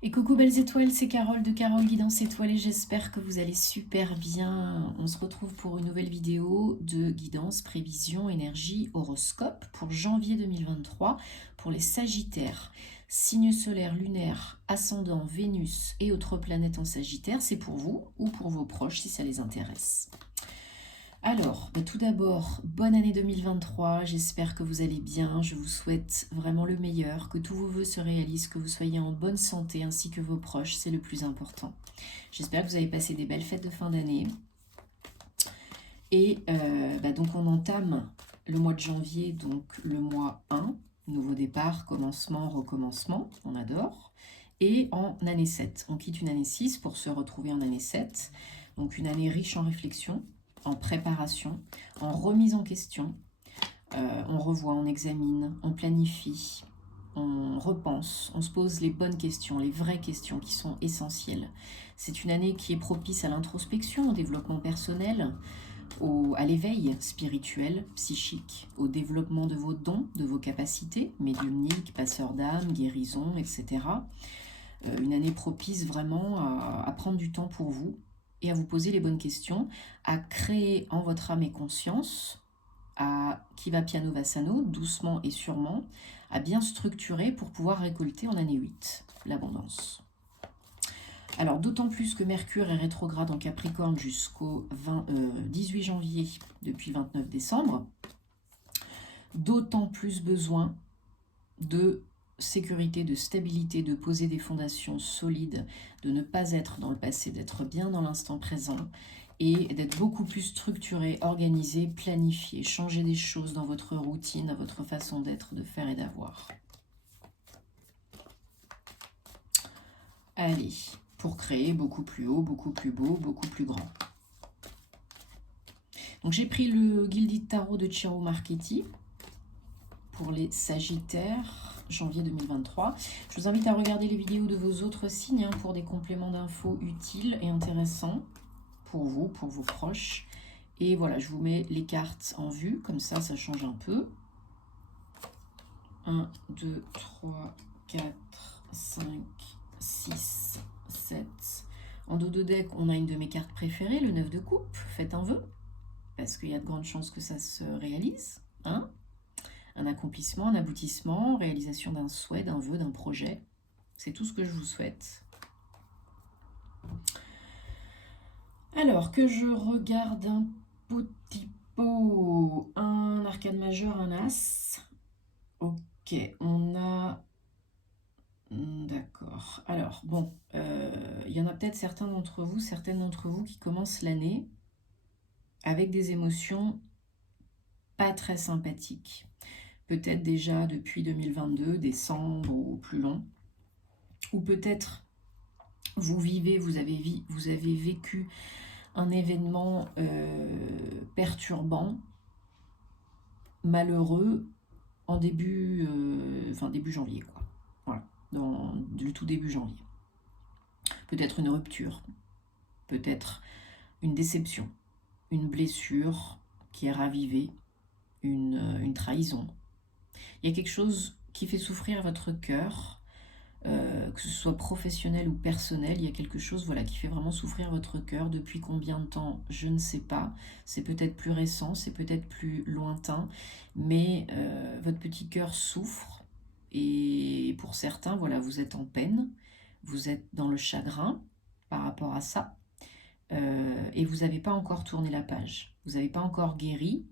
Et coucou belles étoiles, c'est Carole de Carole Guidance Étoile et j'espère que vous allez super bien. On se retrouve pour une nouvelle vidéo de guidance, prévision, énergie, horoscope pour janvier 2023 pour les Sagittaires. Signe solaire, lunaire, ascendant, Vénus et autres planètes en Sagittaire, c'est pour vous ou pour vos proches si ça les intéresse. Alors, tout d'abord, bonne année 2023, j'espère que vous allez bien, je vous souhaite vraiment le meilleur, que tous vos vœux se réalisent, que vous soyez en bonne santé ainsi que vos proches, c'est le plus important. J'espère que vous avez passé des belles fêtes de fin d'année. Et donc on entame le mois de janvier, donc le mois 1, nouveau départ, commencement, recommencement, on adore. Et en année 7, on quitte une année 6 pour se retrouver en année 7, donc une année riche en réflexion, en préparation, en remise en question. On revoit, on examine, on planifie, on repense, on se pose les bonnes questions, les vraies questions qui sont essentielles. C'est une année qui est propice à l'introspection, au développement personnel, à l'éveil spirituel, psychique, au développement de vos dons, de vos capacités, médiumniques, passeurs d'âme, guérison, etc. Une année propice vraiment à prendre du temps pour vous et à vous poser les bonnes questions, à créer en votre âme et conscience, qui va piano va sano, doucement et sûrement, à bien structurer pour pouvoir récolter en année 8 l'abondance. Alors d'autant plus que Mercure est rétrograde en Capricorne jusqu'au 18 janvier depuis le 29 décembre, d'autant plus besoin de sécurité, de stabilité, de poser des fondations solides, de ne pas être dans le passé, d'être bien dans l'instant présent et d'être beaucoup plus structuré, organisé, planifié, changer des choses dans votre routine, dans votre façon d'être, de faire et d'avoir. Allez, pour créer beaucoup plus haut, beaucoup plus beau, beaucoup plus grand. Donc j'ai pris le Gilded Tarot de Ciro Marchetti pour les Sagittaires, janvier 2023. Je vous invite à regarder les vidéos de vos autres signes pour des compléments d'infos utiles et intéressants pour vous, pour vos proches. Et voilà, je vous mets les cartes en vue, comme ça change un peu. 1, 2, 3, 4, 5, 6, 7. En dos de deck, on a une de mes cartes préférées, le 9 de coupe. Faites un vœu, parce qu'il y a de grandes chances que ça se réalise. Hein, un accomplissement, un aboutissement, réalisation d'un souhait, d'un vœu, d'un projet. C'est tout ce que je vous souhaite. Alors, que je regarde un petit pot. Un arcane majeur, un as. Ok, on a... D'accord. Alors, bon, il y en a peut-être certaines d'entre vous qui commencent l'année avec des émotions pas très sympathiques. Peut-être déjà depuis 2022, décembre ou plus long. Ou peut-être vous avez vécu un événement perturbant, malheureux, en début janvier, quoi. Voilà, du tout début janvier. Peut-être une rupture, peut-être une déception, une blessure qui est ravivée, une trahison. Il y a quelque chose qui fait souffrir votre cœur, que ce soit professionnel ou personnel, il y a quelque chose qui fait vraiment souffrir votre cœur. Depuis combien de temps, je ne sais pas. C'est peut-être plus récent, c'est peut-être plus lointain, mais votre petit cœur souffre. Et pour certains, vous êtes en peine, vous êtes dans le chagrin par rapport à ça. Et vous n'avez pas encore tourné la page. Vous n'avez pas encore guéri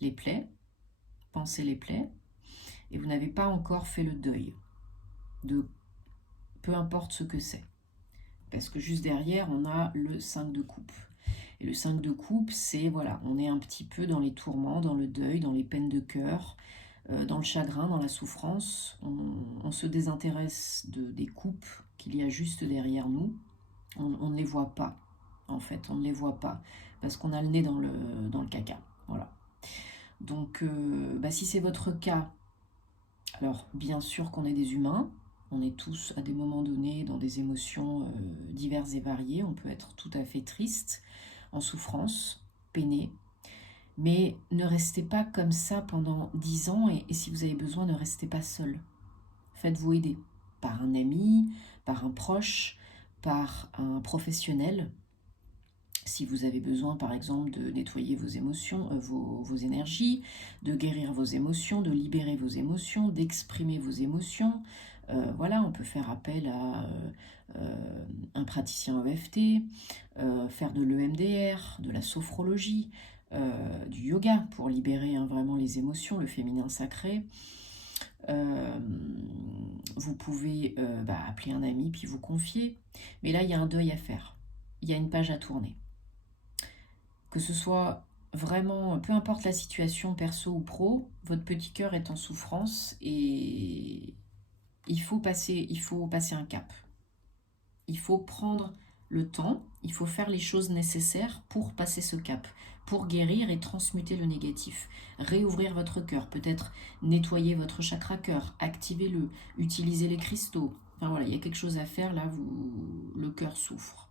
les plaies, pansé les plaies, et vous n'avez pas encore fait le deuil de peu importe ce que c'est. Parce que juste derrière, on a le 5 de coupe. Et le 5 de coupe, c'est, on est un petit peu dans les tourments, dans le deuil, dans les peines de cœur, dans le chagrin, dans la souffrance. On se désintéresse des coupes qu'il y a juste derrière nous. On ne les voit pas, en fait. On ne les voit pas. Parce qu'on a le nez dans le caca. Voilà. Donc, si c'est votre cas, alors bien sûr qu'on est des humains. On est tous à des moments donnés dans des émotions diverses et variées. On peut être tout à fait triste, en souffrance, peiné. Mais ne restez pas comme ça pendant 10 ans et si vous avez besoin, ne restez pas seul. Faites-vous aider. par un ami, par un proche, par un professionnel. Si vous avez besoin, par exemple, de nettoyer vos émotions, vos énergies, de guérir vos émotions, de libérer vos émotions, d'exprimer vos émotions, voilà, on peut faire appel à un praticien EFT, faire de l'EMDR, de la sophrologie, du yoga pour libérer vraiment les émotions, le féminin sacré. Vous pouvez appeler un ami puis vous confier. Mais là, il y a un deuil à faire. Il y a une page à tourner. Que ce soit vraiment, peu importe la situation perso ou pro, votre petit cœur est en souffrance et il faut passer un cap. Il faut prendre le temps, il faut faire les choses nécessaires pour passer ce cap, pour guérir et transmuter le négatif. Réouvrir votre cœur, peut-être nettoyer votre chakra cœur, activez-le, utilisez les cristaux. Enfin voilà, il y a quelque chose à faire là, le cœur souffre.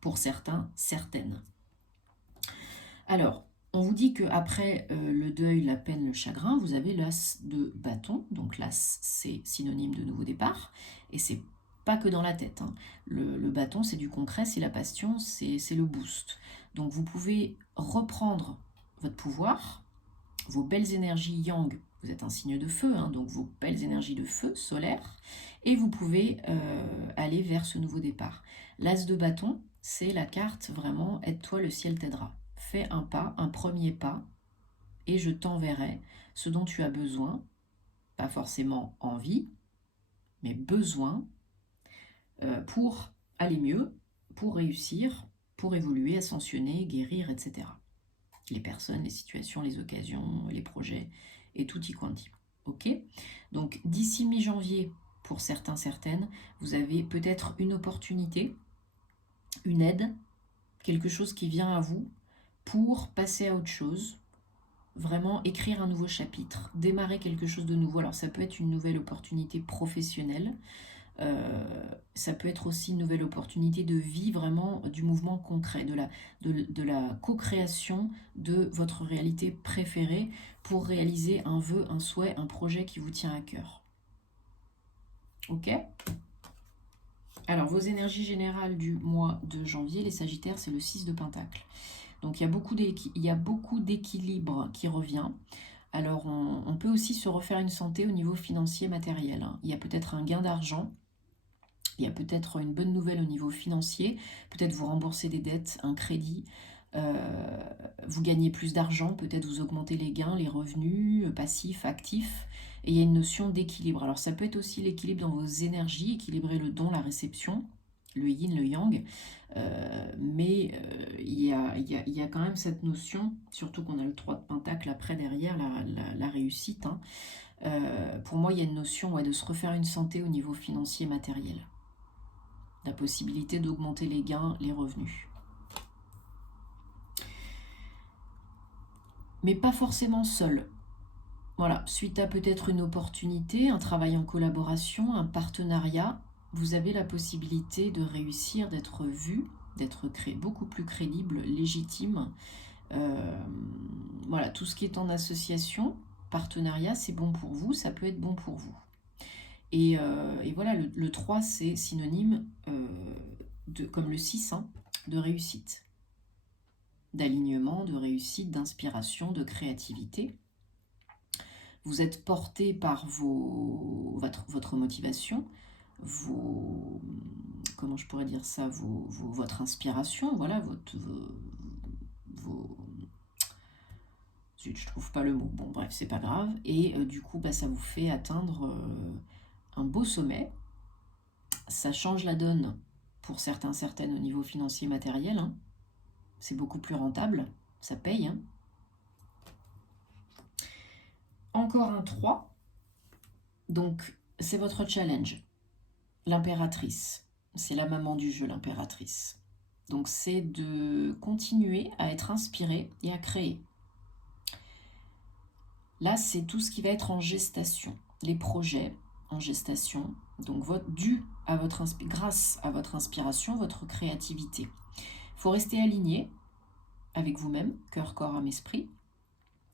Pour certains, certaines. Alors, on vous dit qu'après le deuil, la peine, le chagrin, vous avez l'as de bâton. Donc l'as, c'est synonyme de nouveau départ. Et c'est pas que dans la tête. Hein. Le bâton, c'est du concret, c'est la passion, c'est le boost. Donc vous pouvez reprendre votre pouvoir, vos belles énergies yang, vous êtes un signe de feu, hein, donc vos belles énergies de feu solaire, et vous pouvez aller vers ce nouveau départ. L'as de bâton, c'est la carte vraiment « Aide-toi, le ciel t'aidera ». Fais un pas, un premier pas, et je t'enverrai ce dont tu as besoin, pas forcément envie, mais besoin, pour aller mieux, pour réussir, pour évoluer, ascensionner, guérir, etc. Les personnes, les situations, les occasions, les projets, et tutti quanti. Ok ? Donc d'ici mi-janvier, pour certains, certaines, vous avez peut-être une opportunité, une aide, quelque chose qui vient à vous, pour passer à autre chose, vraiment écrire un nouveau chapitre, démarrer quelque chose de nouveau. Alors ça peut être une nouvelle opportunité professionnelle, ça peut être aussi une nouvelle opportunité de vie, vraiment du mouvement concret, de la co-création de votre réalité préférée pour réaliser un vœu, un souhait, un projet qui vous tient à cœur. Ok ? Alors, vos énergies générales du mois de janvier, les Sagittaires, c'est le 6 de Pentacle. Donc, il y a beaucoup d'équilibre qui revient. Alors, on peut aussi se refaire une santé au niveau financier, matériel. Hein. Il y a peut-être un gain d'argent. Il y a peut-être une bonne nouvelle au niveau financier. Peut-être vous remboursez des dettes, un crédit. Vous gagnez plus d'argent. Peut-être vous augmentez les gains, les revenus, passifs, actifs. Et il y a une notion d'équilibre. Alors, ça peut être aussi l'équilibre dans vos énergies, équilibrer le don, la réception, le yin, le yang. Mais il y a quand même cette notion, surtout qu'on a le 3 de Pentacle après derrière, la réussite. Hein. Pour moi, il y a une notion de se refaire une santé au niveau financier et matériel. La possibilité d'augmenter les gains, les revenus. Mais pas forcément seul. Voilà, suite à peut-être une opportunité, un travail en collaboration, un partenariat, vous avez la possibilité de réussir, d'être vu, d'être beaucoup plus crédible, légitime. Voilà, tout ce qui est en association, partenariat, c'est bon pour vous, ça peut être bon pour vous. Et voilà, le 3, c'est synonyme, comme le 6, hein, de réussite, d'alignement, de réussite, d'inspiration, de créativité. Vous êtes porté par votre motivation, comment je pourrais dire ça, votre inspiration, voilà, zut, je trouve pas le mot, bon bref, c'est pas grave, et du coup, ça vous fait atteindre un beau sommet, ça change la donne pour certains, certaines au niveau financier matériel, hein. C'est beaucoup plus rentable, ça paye, hein. Encore un 3, donc c'est votre challenge. L'impératrice, c'est la maman du jeu, l'impératrice. Donc c'est de continuer à être inspiré et à créer. Là, c'est tout ce qui va être en gestation, les projets en gestation, donc grâce à votre inspiration, votre créativité. Il faut rester aligné avec vous-même, cœur, corps, âme, esprit.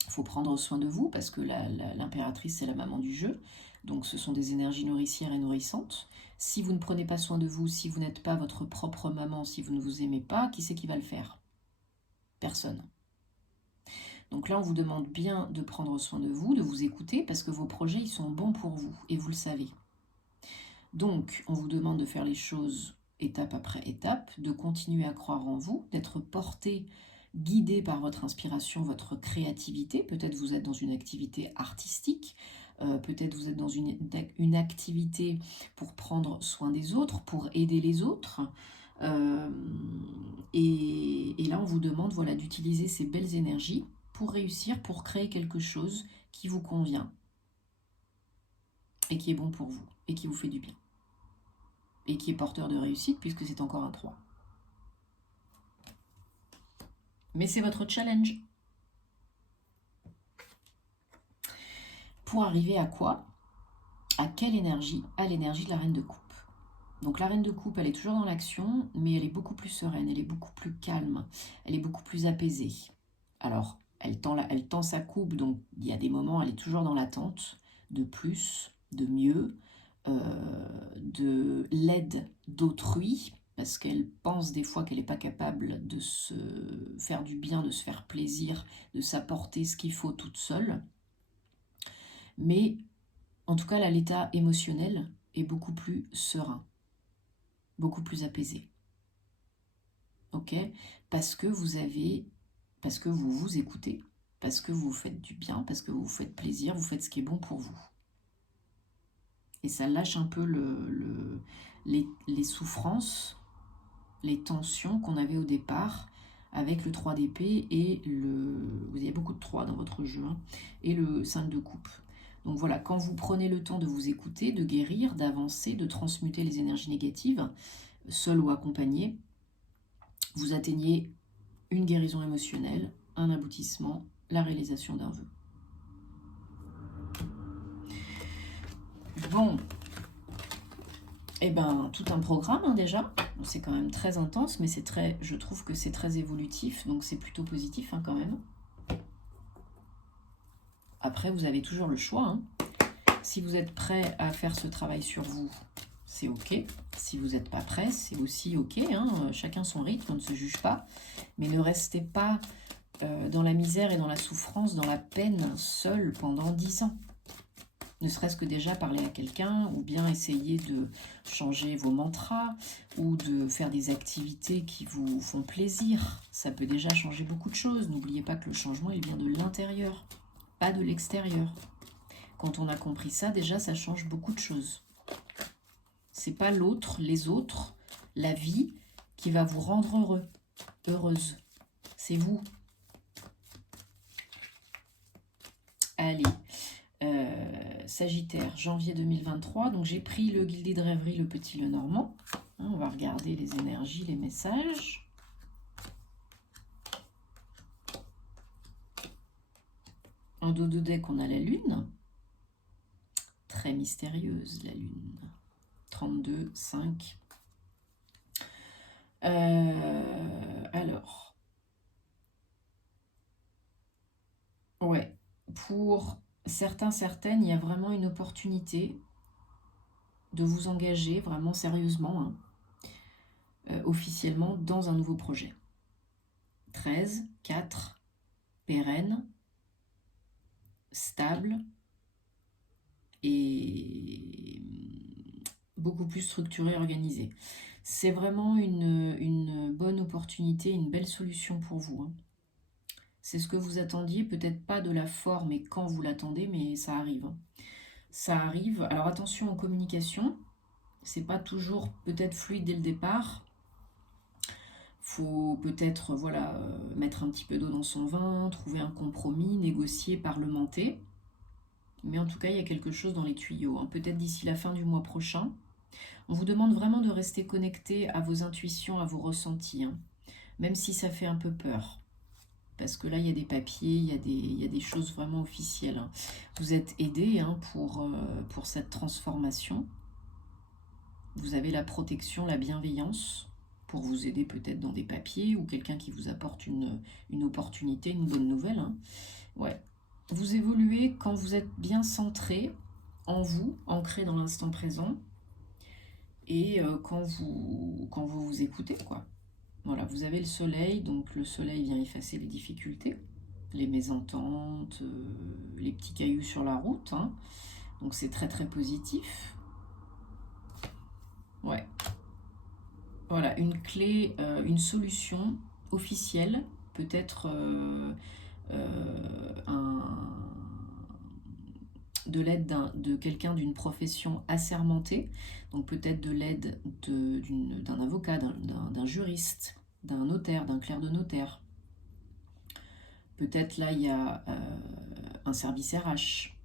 Il faut prendre soin de vous parce que l'impératrice, c'est la maman du jeu. Donc ce sont des énergies nourricières et nourrissantes. Si vous ne prenez pas soin de vous, si vous n'êtes pas votre propre maman, si vous ne vous aimez pas, qui c'est qui va le faire? Personne. Donc là, on vous demande bien de prendre soin de vous écouter, parce que vos projets, ils sont bons pour vous, et vous le savez. Donc, on vous demande de faire les choses étape après étape, de continuer à croire en vous, d'être porté, guidé par votre inspiration, votre créativité. Peut-être vous êtes dans une activité artistique, peut-être vous êtes dans une activité pour prendre soin des autres, pour aider les autres. Et là, on vous demande voilà, d'utiliser ces belles énergies pour réussir, pour créer quelque chose qui vous convient et qui est bon pour vous et qui vous fait du bien et qui est porteur de réussite puisque c'est encore un 3. Mais c'est votre challenge. Pour arriver à quoi? À quelle énergie? À l'énergie de la reine de coupe. Donc la reine de coupe, elle est toujours dans l'action, mais elle est beaucoup plus sereine, elle est beaucoup plus calme, elle est beaucoup plus apaisée. Alors, elle tend sa coupe, donc il y a des moments, elle est toujours dans l'attente de plus, de mieux, de l'aide d'autrui, parce qu'elle pense des fois qu'elle n'est pas capable de se faire du bien, de se faire plaisir, de s'apporter ce qu'il faut toute seule. Mais en tout cas, là, l'état émotionnel est beaucoup plus serein, beaucoup plus apaisé. Ok? Parce que vous vous écoutez, parce que vous vous faites du bien, parce que vous vous faites plaisir, vous faites ce qui est bon pour vous. Et ça lâche un peu les souffrances, les tensions qu'on avait au départ avec le 3 d'épée et vous avez beaucoup de 3 dans votre jeu, hein, et le 5 de coupe. Donc voilà, quand vous prenez le temps de vous écouter, de guérir, d'avancer, de transmuter les énergies négatives, seul ou accompagné, vous atteignez une guérison émotionnelle, un aboutissement, la réalisation d'un vœu. Bon, eh ben, tout un programme hein, déjà. C'est quand même très intense, mais je trouve que c'est très évolutif, donc c'est plutôt positif hein, quand même. Après, vous avez toujours le choix. Hein. Si vous êtes prêt à faire ce travail sur vous, c'est ok. Si vous n'êtes pas prêt, c'est aussi ok. Hein. Chacun son rythme, on ne se juge pas. Mais ne restez pas dans la misère et dans la souffrance, dans la peine, seul pendant 10 ans. Ne serait-ce que déjà parler à quelqu'un, ou bien essayer de changer vos mantras, ou de faire des activités qui vous font plaisir. Ça peut déjà changer beaucoup de choses. N'oubliez pas que le changement, il vient de l'intérieur, pas de l'extérieur. Quand on a compris ça, déjà, ça change beaucoup de choses. C'est pas l'autre, les autres, la vie qui va vous rendre heureux, heureuse. C'est vous. Allez, Sagittaire, janvier 2023. Donc j'ai pris le Guildé de Rêverie, le Petit Lenormand. On va regarder les énergies, les messages. En dos de deck, on a la Lune. Très mystérieuse, la Lune. 32, 5. Alors. Ouais. Pour certains, certaines, il y a vraiment une opportunité de vous engager vraiment sérieusement, hein, officiellement, dans un nouveau projet. 13, 4, pérenne, stable et beaucoup plus structuré, organisé. C'est vraiment une bonne opportunité, une belle solution pour vous. Hein. C'est ce que vous attendiez, peut-être pas de la forme et quand vous l'attendez, mais ça arrive. Hein. Ça arrive. Alors attention en communication, c'est pas toujours peut-être fluide dès le départ. Faut peut-être voilà, mettre un petit peu d'eau dans son vin, trouver un compromis, négocier, parlementer. Mais en tout cas, il y a quelque chose dans les tuyaux. Hein. Peut-être d'ici la fin du mois prochain. On vous demande vraiment de rester connecté à vos intuitions, à vos ressentis. Hein. Même si ça fait un peu peur. Parce que là, il y a des papiers, il y a des choses vraiment officielles. Hein. Vous êtes aidé hein, pour cette transformation. Vous avez la protection, la bienveillance pour vous aider peut-être dans des papiers ou quelqu'un qui vous apporte une opportunité, une bonne nouvelle. Hein. Ouais. Vous évoluez quand vous êtes bien centré en vous, ancré dans l'instant présent, et quand vous vous écoutez, quoi. Voilà, vous avez le soleil, donc le soleil vient effacer les difficultés, les mésententes, les petits cailloux sur la route, hein. Donc c'est très très positif. Ouais. Voilà, une clé, une solution officielle, peut-être de l'aide de quelqu'un d'une profession assermentée, donc peut-être de l'aide d'un avocat, d'un juriste, d'un notaire, d'un clerc de notaire. Peut-être là, il y a un service RH,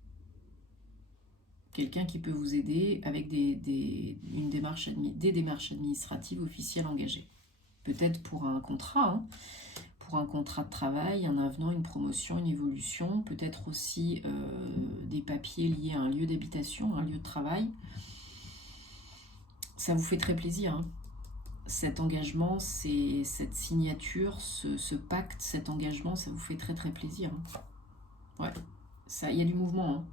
quelqu'un qui peut vous aider avec des démarches administratives officielles engagées. Peut-être pour un contrat, hein, pour un contrat de travail, un avenant, une promotion, une évolution, peut-être aussi des papiers liés à un lieu d'habitation, un lieu de travail. Ça vous fait très plaisir, hein. Cet engagement, cette signature, ce pacte, cet engagement, ça vous fait très très plaisir, hein. Ouais, il y a du mouvement, hein.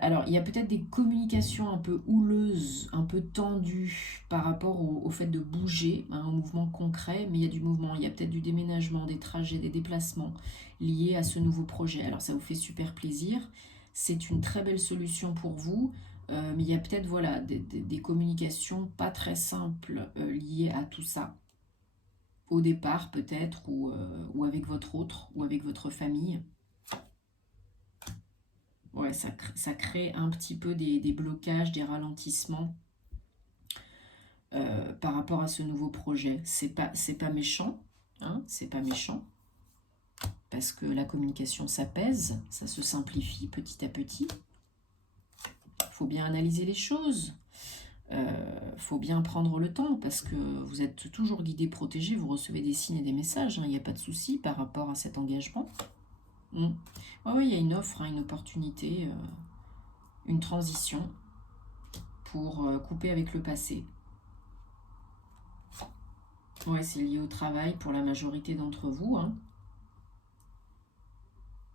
Alors, il y a peut-être des communications un peu houleuses, un peu tendues par rapport au fait de bouger, hein, un mouvement concret, mais il y a du mouvement, il y a peut-être du déménagement, des trajets, des déplacements liés à ce nouveau projet. Alors ça vous fait super plaisir, c'est une très belle solution pour vous, mais il y a peut-être voilà, des communications pas très simples liées à tout ça. Au départ peut-être, ou avec votre autre, ou avec votre famille. Ouais, ça crée un petit peu des blocages, des ralentissements par rapport à ce nouveau projet. C'est pas méchant, hein, c'est pas méchant, parce que la communication s'apaise, ça se simplifie petit à petit. Il faut bien analyser les choses, faut bien prendre le temps, parce que vous êtes toujours guidé, protégé, vous recevez des signes et des messages, hein, il n'y a pas de souci par rapport à cet engagement. Oui, il y a une offre, hein, une opportunité, une transition pour couper avec le passé. Ouais, c'est lié au travail pour la majorité d'entre vous, hein.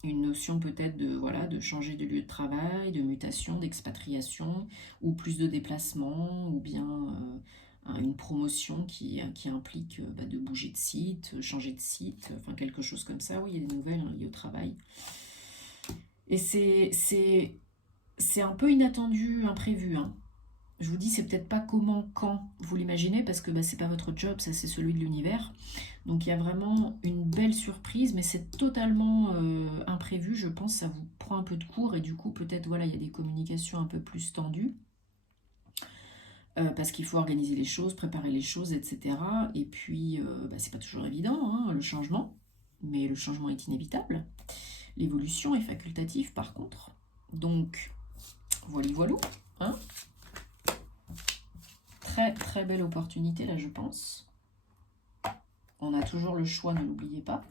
Une notion peut-être de changer de lieu de travail, de mutation, d'expatriation, ou plus de déplacement, ou bien une promotion qui implique de bouger de site, changer de site, enfin quelque chose comme ça. Oui, il y a des nouvelles, hein, liées au travail. Et c'est un peu inattendu, imprévu, hein. Je vous dis, c'est peut-être pas comment, quand vous l'imaginez, parce que c'est pas votre job, ça c'est celui de l'univers. Donc il y a vraiment une belle surprise, mais c'est totalement imprévu. Je pense que ça vous prend un peu de cours, et du coup peut-être voilà, il y a des communications un peu plus tendues, parce qu'il faut organiser les choses, préparer les choses, etc. Et puis c'est pas toujours évident, hein, le changement, mais le changement est inévitable. L'évolution est facultative par contre. Donc voilà, hein. Très très belle opportunité là, je pense. On a toujours le choix, ne l'oubliez pas.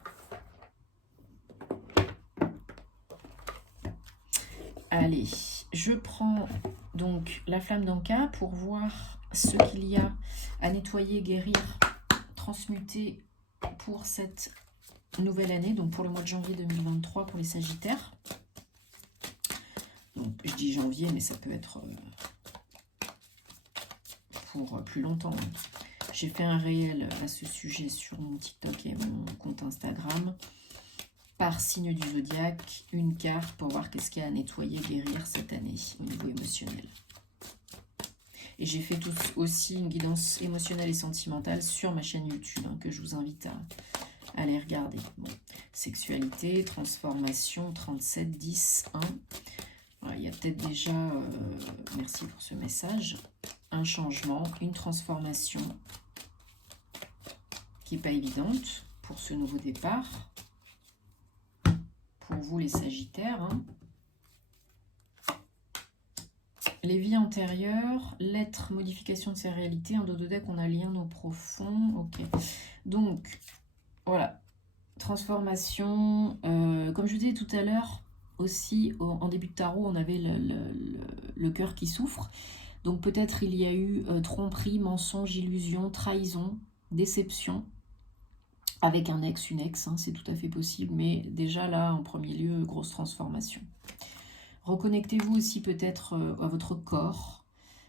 Allez, je prends donc la flamme d'Anka pour voir ce qu'il y a à nettoyer, guérir, transmuter pour cette nouvelle année, donc pour le mois de janvier 2023 pour les Sagittaires. Donc je dis janvier, mais ça peut être pour plus longtemps. J'ai fait un réel à ce sujet sur mon TikTok et mon compte Instagram. Par signe du zodiaque, une carte pour voir qu'est-ce qu'il y a à nettoyer, guérir cette année au niveau émotionnel. Et j'ai fait aussi une guidance émotionnelle et sentimentale sur ma chaîne YouTube, hein, que je vous invite à aller regarder. Bon. Sexualité, transformation, 37, 10, 1. Voilà, il y a peut-être déjà, merci pour ce message, un changement, une transformation qui n'est pas évidente pour ce nouveau départ. Pour vous les Sagittaires, hein. Les vies antérieures, l'être, modification de ses réalités, un dos de deck, on a lien au profond, ok. Donc, voilà, transformation, comme je vous disais tout à l'heure, aussi, en début de tarot, on avait le cœur qui souffre, donc peut-être il y a eu tromperie, mensonge, illusion, trahison, déception, avec un ex, une ex, hein, c'est tout à fait possible, mais déjà là, en premier lieu, grosse transformation. Reconnectez-vous aussi peut-être à votre corps,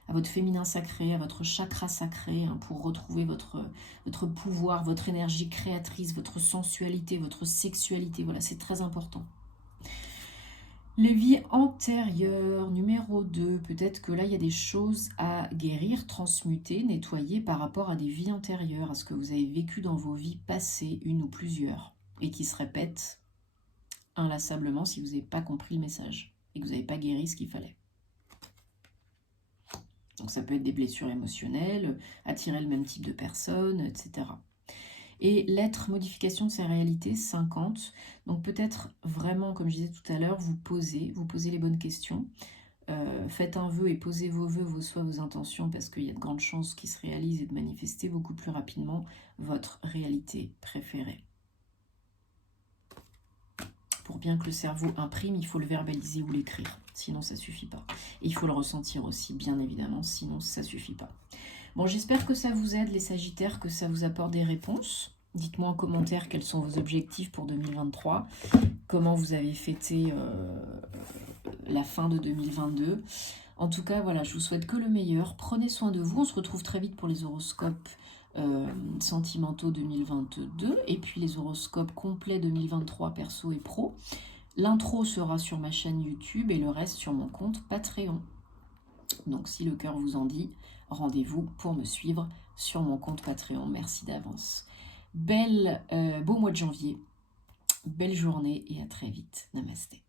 à votre féminin sacré, à votre chakra sacré, hein, pour retrouver votre pouvoir, votre énergie créatrice, votre sensualité, votre sexualité. Voilà, c'est très important. Les vies antérieures, numéro 2, peut-être que là, il y a des choses à guérir, transmuter, nettoyer par rapport à des vies antérieures, à ce que vous avez vécu dans vos vies passées, une ou plusieurs, et qui se répètent inlassablement si vous n'avez pas compris le message et que vous n'avez pas guéri ce qu'il fallait. Donc ça peut être des blessures émotionnelles, attirer le même type de personnes, etc. Et l'être, modification de sa réalité, 50. Donc peut-être vraiment, comme je disais tout à l'heure, vous posez les bonnes questions. Faites un vœu et posez vos vœux, vos souhaits, vos intentions, parce qu'il y a de grandes chances qu'ils se réalisent et de manifester beaucoup plus rapidement votre réalité préférée. Pour bien que le cerveau imprime, il faut le verbaliser ou l'écrire, sinon ça ne suffit pas. Et il faut le ressentir aussi, bien évidemment, sinon ça ne suffit pas. Bon, j'espère que ça vous aide, les Sagittaires, que ça vous apporte des réponses. Dites-moi en commentaire quels sont vos objectifs pour 2023, comment vous avez fêté la fin de 2022. En tout cas, voilà, je vous souhaite que le meilleur. Prenez soin de vous. On se retrouve très vite pour les horoscopes sentimentaux 2022 et puis les horoscopes complets 2023 perso et pro. L'intro sera sur ma chaîne YouTube et le reste sur mon compte Patreon. Donc si le cœur vous en dit, rendez-vous pour me suivre sur mon compte Patreon. Merci d'avance. Beau mois de janvier, belle journée et à très vite. Namasté.